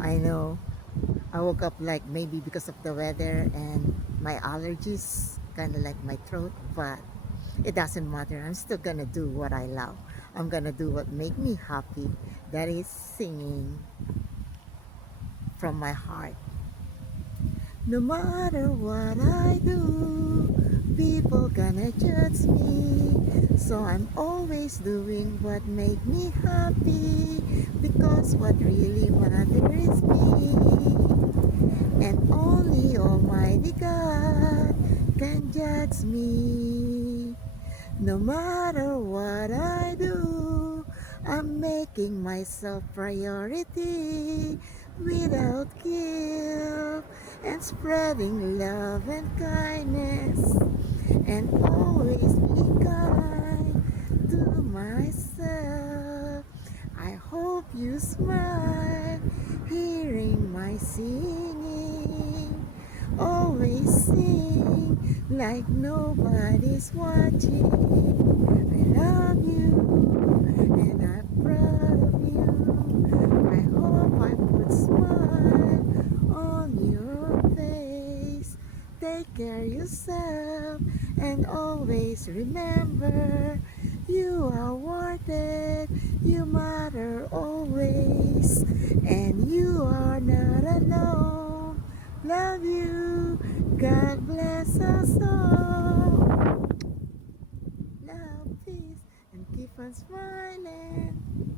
I know. I woke up like maybe because of the weather and my allergies, kind of like my throat, but it doesn't matter. I'm still gonna do what I love. I'm gonna do what make me happy. That is singing from my heart. No matter what I do, people gonna judge me. So I'm always doing what make me happy. Because what really matters is me. And only Almighty God can judge me. No matter what I do, I'm making myself priority without guilt and spreading love and kindness and always be kind to myself. I hope you smile hearing my singing. Always sing like nobody's watching. I love you and I'm proud of you. I hope I put smile on your face. Take care of yourself and always remember you are worth it. You matter always and you are not alone. Love you. God bless us all. Love, peace, and keep on smiling.